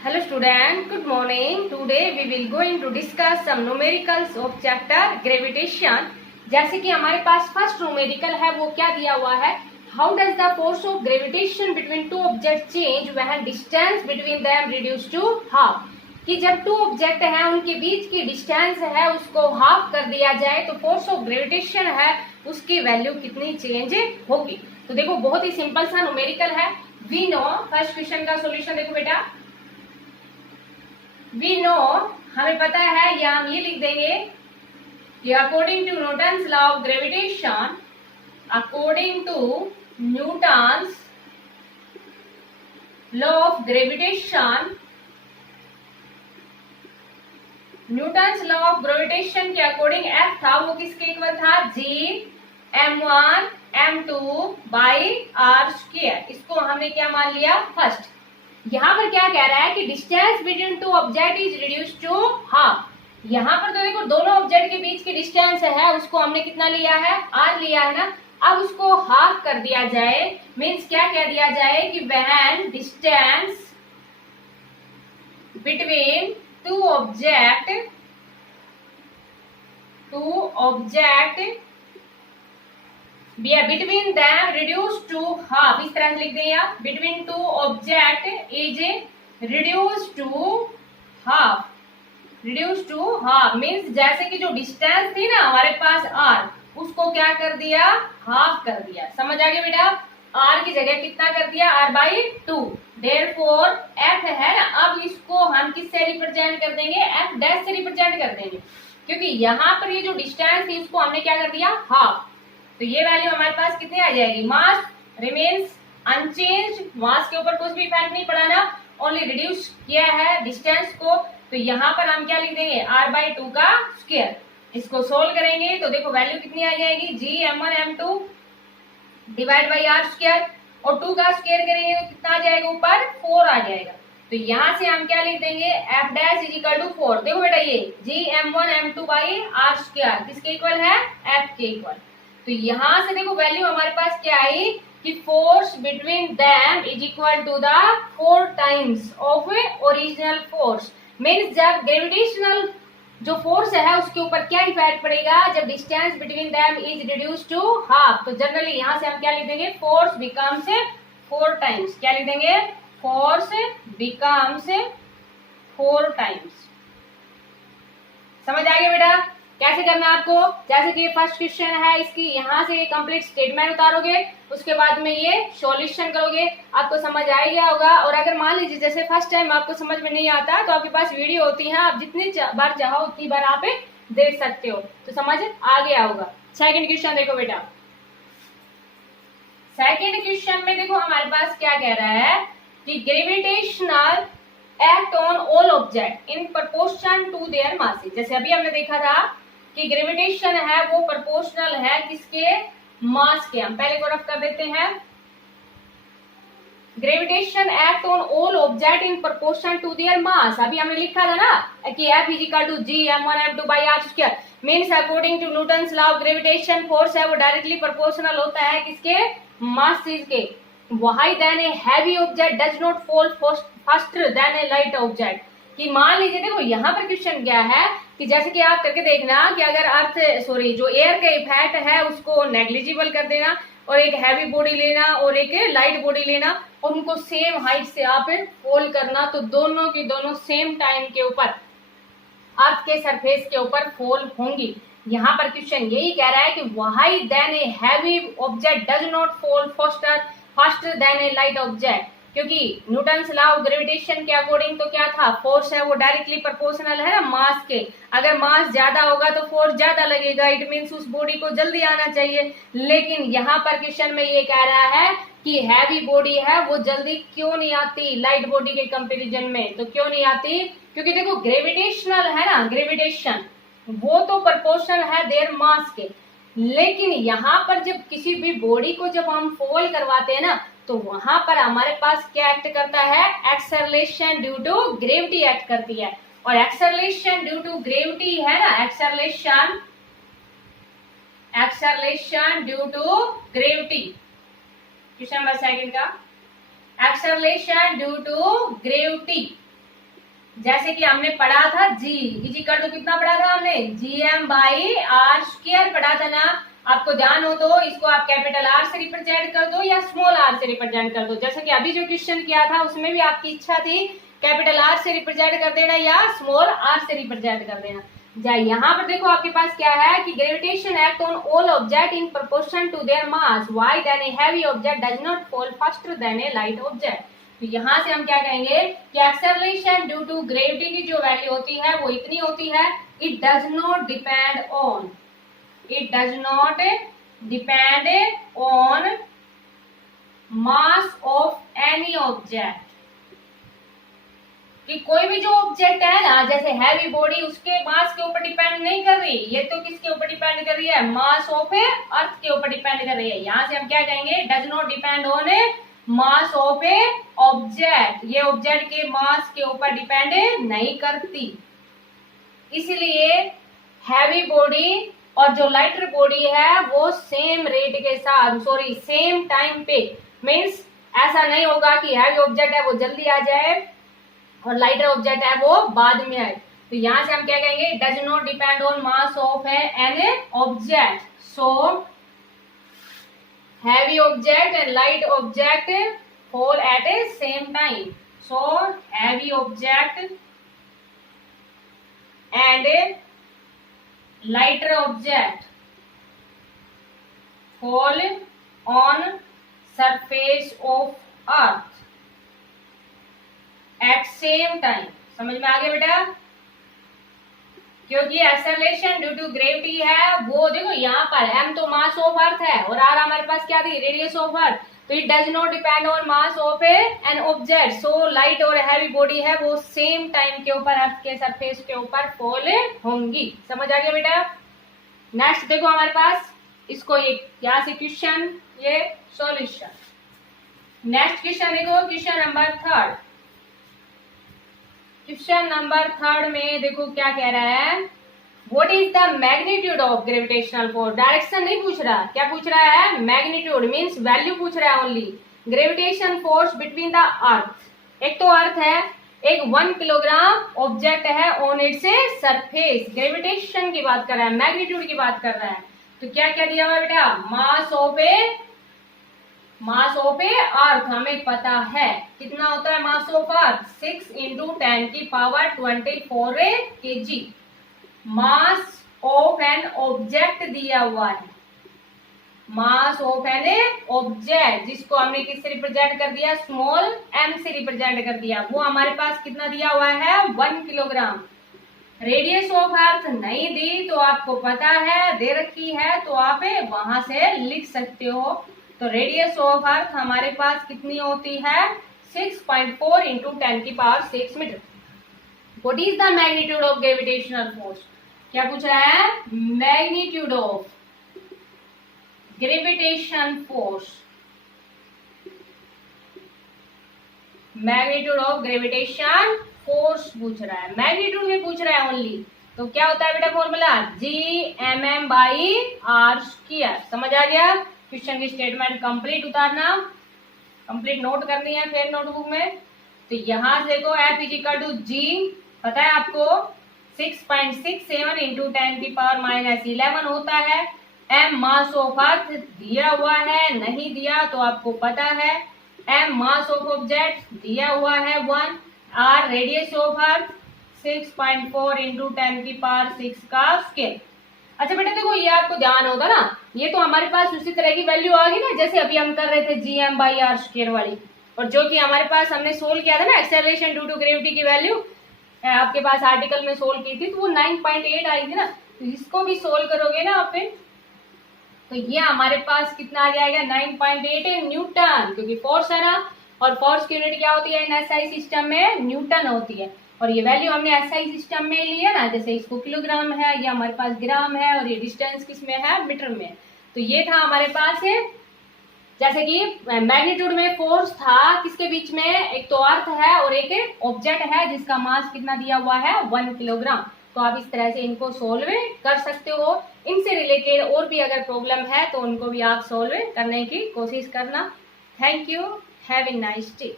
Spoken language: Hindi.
Hello student, good morning. Today we will going to discuss some numericals of chapter gravitation. जैसे कि हमारे पास फर्स्ट न्यूमेरिकल है वो क्या दिया हुआ है, how does the force of gravitation between two object change when distance between them reduce to half. कि जब टू ऑब्जेक्ट हैं उनके बीच की डिस्टेंस है उसको हाफ कर दिया जाए तो फोर्स ऑफ ग्रेविटेशन है उसकी वैल्यू कितनी चेंज होगी। तो देखो बहुत ही सिंपल सा न्यूमेरिकल है। वी नो, फर्स्ट क्वेश्चन का सॉल्यूशन देखो बेटा, वी नो हमें पता है या हम ये लिख देंगे कि according to Newton's law of gravitation, according to Newton's law of gravitation, Newton's law of gravitation के अकॉर्डिंग एफ था वो किसके इक्वल था, जी m1 m2 by R square. इसको हमने क्या मान लिया, फर्स्ट। यहाँ पर क्या कह रहा है कि distance between two object is reduce to half. यहाँ पर तो देखो दोनों ऑब्जेक्ट के बीच की डिस्टेंस है उसको हमने कितना लिया है, आर लिया है ना। अब उसको हाफ कर दिया जाए, मीन्स क्या कह दिया जाए कि when distance between two object between them reduce to half, इस तरह से लिख दें आप, between two object is reduce to half. Reduce to half means जैसे कि जो डिस्टेंस थी ना हमारे पास आर, उसको क्या कर दिया, हाफ कर दिया। समझ आ गया बेटा, आर की जगह कितना कर दिया, आर बाई 2। देयरफॉर एफ है ना, अब इसको हम किससे रिप्रेजेंट कर देंगे, एफ डैश से रिप्रेजेंट कर देंगे, क्योंकि यहाँ पर ये जो डिस्टेंस थी इसको हमने क्या कर दिया, हाफ। तो ये वैल्यू हमारे पास कितनी आ जाएगी, मास रिमेन्स अनचेंज्ड, मास के ऊपर कुछ भी इफेक्ट नहीं पड़ा ना, ओनली रिड्यूस किया है डिस्टेंस को। तो यहाँ पर हम क्या लिख देंगे, r बाई 2 का स्क्वायर। इसको सोल्व करेंगे तो देखो वैल्यू कितनी आ जाएगी, G m1 m2 divide by R square, और 2 का स्क्वायर करेंगे तो कितना आ जाएगा, ऊपर 4 आ जाएगा। तो यहाँ से हम क्या लिख देंगे, F dash is equal to 4। देखो बेटा ये G m1 m2 by R square किसके इक्वल है, एफ के इक्वल। तो यहाँ से देखो वैल्यू हमारे पास क्या आई कि force between them is equal to the 4 times of original force. Means जब ग्रेविटेशनल जो फोर्स है उसके ऊपर क्या इफेक्ट पड़ेगा, जब distance between them is reduce to half. तो जनरली यहाँ से हम क्या लिख देंगे, फोर्स बिकम्स 4 टाइम्स। क्या लिख देंगे, फोर्स बिकम्स 4 टाइम्स। समझ आ गया बेटा कैसे करना है आपको। जैसे कि फर्स्ट क्वेश्चन है, इसकी यहाँ से कंप्लीट स्टेटमेंट उतारोगे, उसके बाद में ये सॉल्यूशन करोगे, आपको समझ आ गया होगा। और अगर मान लीजिए जैसे फर्स्ट टाइम आपको समझ में नहीं आता तो आपके पास वीडियो होती है, आप जितनी बार चाहो उतनी बार आप देख सकते हो, तो समझ आ गया होगा। सेकंड क्वेश्चन देखो बेटा, सेकंड क्वेश्चन में देखो हमारे पास क्या कह रहा है कि gravitational act on all object in proportion to their masses. जैसे अभी हमने देखा था कि ग्रेविटेशन है वो प्रोपोर्शनल है किसके, मास के। हम पहले को रफ कर देते हैं, gravitation act on all object in proportion to their mass. अभी हमने लिखा था ना कि F is equal to G m1 m2 by R square. Means according to Newton's law of gravitation force है वो डायरेक्टली प्रोपोर्शनल होता है किसके, मासेस के। Why then a heavy object does not fall faster than a light object। कि मान लीजिए देखो यहाँ पर क्वेश्चन क्या है कि जैसे कि आप करके देखना कि अगर जो एयर का इफेक्ट है उसको नेग्लिजिबल कर देना, और एक हैवी बॉडी लेना और एक लाइट बॉडी लेना, और उनको सेम हाइट से आप फॉल करना, तो दोनों की दोनों सेम टाइम के ऊपर अर्थ के सरफेस के ऊपर फॉल होंगी। यहाँ पर क्वेश्चन यही कह रहा है कि why then a heavy object does not fall faster than a light object। क्योंकि न्यूटन्स लॉ ऑफ ग्रेविटेशन के अकॉर्डिंग तो क्या था, फोर्स है वो डायरेक्टली प्रोपोर्शनल है ना मास के। अगर मास ज्यादा होगा तो फोर्स ज्यादा लगेगा, इट मीन्स उस बॉडी को जल्दी आना चाहिए। लेकिन यहाँ पर क्वेश्चन में ये कह रहा है कि हैवी बॉडी है वो जल्दी क्यों नहीं आती लाइट बॉडी के कंपेरिजन में। तो क्यों नहीं आती, क्योंकि देखो ग्रेविटेशनल है ना, ग्रेविटेशन वो तो प्रोपोर्शनल है देयर मास के। लेकिन यहाँ पर जब किसी भी बॉडी को जब हम फॉल करवाते हैं ना, तो वहां पर हमारे पास क्या एक्ट करता है, acceleration due to gravity act करती है। और एक्सेलरेशन ड्यू टू ग्रेविटी है ना, acceleration due to gravity, question number second का, एक्सेलरेशन ड्यू टू ग्रेविटी जैसे कि हमने पढ़ा था जी इज इक्वल टू कितना पढ़ा था हमने, GM/r² पढ़ा था ना। आपको ध्यान हो तो इसको आप कैपिटल आर से रिप्रेजेंट कर दो या स्मॉल आर से रिप्रेजेंट कर दो। जैसे कि अभी जो क्वेश्चन किया था उसमें भी आपकी इच्छा थी कैपिटल आर से रिप्रेजेंट कर देना या स्मॉल आर से रिप्रेजेंट कर देना। यहाँ पर देखो आपके पास क्या है कि gravitation act on all object in proportion to their mass, why then a heavy object does not fall faster than a light object. तो यहाँ से हम क्या कहेंगे कि एक्सेलरेशन ड्यू टू ग्रेविटी की जो वैल्यू होती है वो इतनी होती है, it does not depend on mass of any object, कि कोई भी जो ऑब्जेक्ट है ना जैसे हैवी बॉडी उसके मास के ऊपर डिपेंड नहीं कर रही, ये तो किसके ऊपर डिपेंड कर रही है, मास ऑफ अर्थ के ऊपर डिपेंड कर रही है। यहाँ से हम क्या कहेंगे, does not depend on mass of A object, ये ऑब्जेक्ट के मास के ऊपर डिपेंड नहीं करती। इसलिए हैवी बॉडी और जो लाइटर बॉडी है वो सेम रेट के साथ सेम टाइम पे, मीन्स ऐसा नहीं होगा कि हैवी ऑब्जेक्ट है वो जल्दी आ जाए और लाइटर ऑब्जेक्ट है वो बाद में आए। तो यहाँ से हम क्या कहेंगे, does not depend on mass of an object, so heavy object and light object fall at a same time, so heavy object and lighter object fall on surface of earth at same time। समझ में आ गया बेटा, क्योंकि एक्सेलरेशन ड्यू टू ग्रेविटी है वो देखो यहाँ पर m तो मास ऑफ अर्थ है और r हमारे पास क्या थी, रेडियस ऑफ अर्थ। तो it does not depend on mass of an object, so light और हैवी बॉडी है वो सेम टाइम के ऊपर अर्थ के सरफेस के ऊपर फॉल होंगी। समझ आ गया बेटा। नेक्स्ट देखो हमारे पास इसको यहाँ से क्वेश्चन ये सॉल्यूशन। नेक्स्ट क्वेश्चन देखो क्वेश्चन नंबर 3। क्वेश्चन नंबर 3 में देखो क्या कह रहा है, what is the magnitude of gravitational force. Direction नहीं पूछ रहा, क्या पूछ रहा है, मैग्नीट्यूड मींस वैल्यू पूछ रहा है only. Gravitation force between the earth, एक तो अर्थ है, एक 1 किलोग्राम ऑब्जेक्ट है ऑन इट्स सरफेस। ग्रेविटेशन की बात कर रहा है, मैग्नीट्यूड की बात कर रहा है। तो क्या क्या दिया हुआ है बेटा, मास ऑफ ए अर्थ हमें पता है कितना होता है mass of earth, 6 into 10⁻24 kg। Mass of an object दिया हुआ है, मास ऑफ एन ऑब्जेक्ट जिसको हमने किससे रिप्रेजेंट कर दिया, स्मॉल m से रिप्रेजेंट कर दिया, वो हमारे पास कितना दिया हुआ है 1 किलोग्राम। रेडियस ऑफ अर्थ नहीं दी तो आपको पता है, दे रखी है तो आप वहां से लिख सकते हो। तो रेडियस ऑफ अर्थ हमारे पास कितनी होती है, 6.4 into 10⁶ metre. What is the magnitude of gravitational force, क्या पूछ रहा है, magnitude of gravitation force, magnitude of gravitation force पूछ रहा है, मैग्नीट्यूड में पूछ रहा है ओनली। तो क्या होता है बेटा फॉर्मूला, Gmm/r²। समझ आ गया। क्वेश्चन की स्टेटमेंट कंप्लीट उतारना, कंप्लीट नोट करनी है फिर नोटबुक में। तो यहाँ से देखो F is equal to G पता है आपको 6.67 इंटू 10⁻11 होता है। M मास ऑफ अर्थ दिया हुआ है, नहीं दिया तो आपको पता है। M मास ऑफ ऑब्जेक्ट दिया हुआ है 1। R radius of earth 6.4 into 10⁶ का स्केल। अच्छा बेटा देखो ये आपको ध्यान होगा ना, ये तो हमारे पास उसी तरह की वैल्यू आ गई ना जैसे अभी हम कर रहे थे Gm/r² वाली, और जो कि हमारे पास हमने सोल्व किया था ना एक्सेलरेशन ड्यू टू ग्रेविटी की वैल्यू आपके पास आर्टिकल में सोल्व की थी तो वो 9.8 आई थी ना। तो इसको भी सोल्व करोगे ना आप तो ये हमारे पास कितना आ जाएगा 9.8 न्यूटन, क्योंकि फोर्स है ना, और फोर्स की यूनिट क्या होती है इन एसआई सिस्टम में, न्यूटन होती है। और ये वैल्यू हमने एसआई सिस्टम में ली है ना, जैसे इसको किलोग्राम है, ये हमारे पास ग्राम है, और ये डिस्टेंस किस में है, मीटर में। तो ये था हमारे पास है जैसे कि मैग्नीट्यूड में फोर्स था किसके बीच में, एक तो अर्थ है और एक ऑब्जेक्ट है जिसका मास कितना दिया हुआ है 1 किलोग्राम। तो आप इस तरह से इनको सोल्व कर सकते हो। इनसे रिलेटेड और भी अगर प्रॉब्लम है तो उनको भी आप सोल्व करने की कोशिश करना। Thank you, have a nice day.